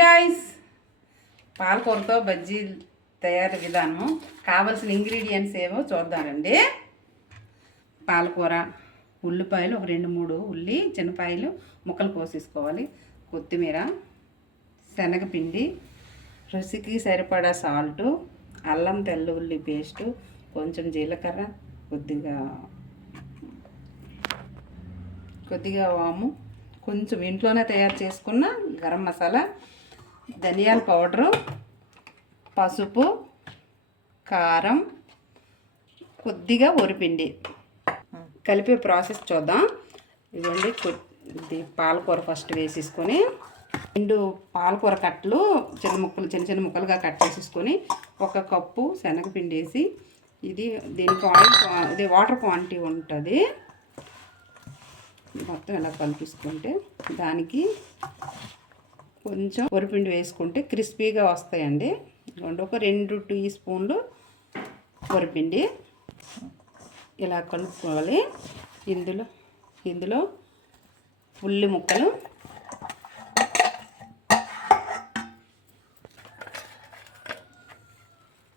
Guys, పాలకూరతో bajji తయారీ విధానము కావలసిన ఇంగ్రీడియంట్స్ ఏవో చూద్దామండి. పాలకూర, ఉల్లిపాయలు ఒక 2-3 ఉల్లి చిన్నపాయలు ముక్కలు కోసేసుకోవాలి, కొత్తిమీర, శనగపిండి, రుచికి సరిపడా సాల్టు, అల్లం తెల్లుల్లి పేస్టు, కొంచెం జీలకర్ర, కొద్దిగా వాము, కొంచెం ఇంట్లోనే తయారు చేసుకున్న గరం మసాలా, ధనియాల పౌడరు, పసుపు, కారం, కొద్దిగా వరిపిండి కలిపే ప్రాసెస్ చూద్దాం. ఇదిగోండి, ఇది పాలకూర ఫస్ట్ వేసేసుకొని పాలకూర కట్టలు చిన్న చిన్న ముక్కలుగా కట్ చేసేసుకొని 1 కప్పు శనగపిండి వేసి, దీనికి ఇది వాటర్ క్వాంటిటీ ఉంటుంది. మొత్తం ఇలా కలిపిస్తుంటే దానికి కొంచెం వరిపిండి వేసుకుంటే క్రిస్పీగా వస్తాయండి. ఒక 2 టీ స్పూన్లు వరిపిండి ఇలా కలుపుకోవాలి. ఇందులో ఉల్లి ముక్కలు,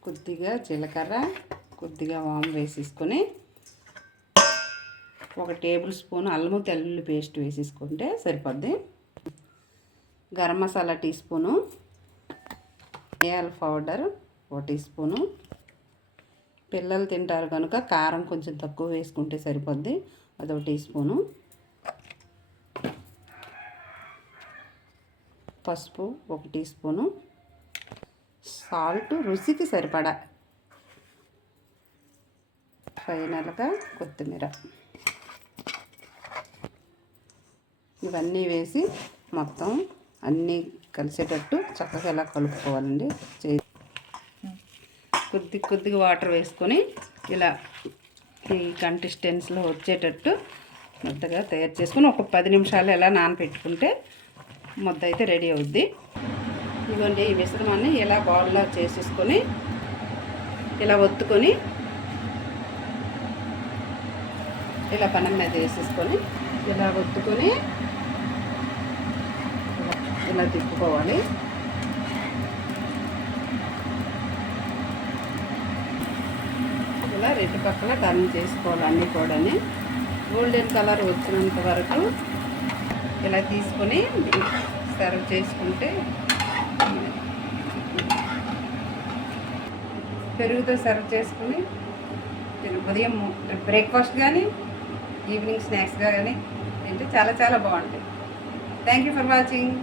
కొద్దిగా జీలకర్ర, కొద్దిగా వాము వేసేసుకొని 1 టేబుల్ స్పూన్ అల్లము తెల్లుల్లి పేస్ట్ వేసేసుకుంటే సరిపోద్ది. గరం మసాలా టీ స్పూను, ధనియాల పౌడర్ 1 టీ స్పూను. పిల్లలు తింటారు కనుక కారం కొంచెం తక్కువ వేసుకుంటే సరిపోద్ది, అది 1 టీ స్పూను. పసుపు 1 టీ స్పూను. సాల్ట్ రుచికి సరిపడా. ఫైనల్గా కొత్తిమీర. ఇవన్నీ వేసి మొత్తం అన్నీ కలిసేటట్టు చక్కగా ఇలా కలుపుకోవాలండి. కొద్దిగా వాటర్ వేసుకొని ఇలా ఈ కన్సిస్టెన్సీలో వచ్చేటట్టు ముద్దగా తయారు చేసుకొని ఒక 10 నిమిషాలు ఇలా నానబెట్టుకుంటే ముద్ద అయితే రెడీ అవుద్ది. ఇదిగోండి, ఈ మిశ్రమాన్ని ఇలా బౌల్లో చేసేసుకొని ఇలా ఒత్తుకొని ఇలా పనం మీద వేసేసుకొని ఇలా ఒత్తుకొని ఇలా తిప్పుకోవాలి. ఇలా 2 పక్కల టర్న్ చేసుకోవాలి. అన్నీ కూడా గోల్డెన్ కలర్ వచ్చినంత వరకు ఇలా తీసుకొని సర్వ్ చేసుకుంటే, పెరుగుతో సర్వ్ చేసుకుని ఉదయం బ్రేక్ఫాస్ట్ కానీ ఈవినింగ్ స్నాక్స్గా కానీ తింటే చాలా చాలా బాగుంటుంది. Thank you for watching.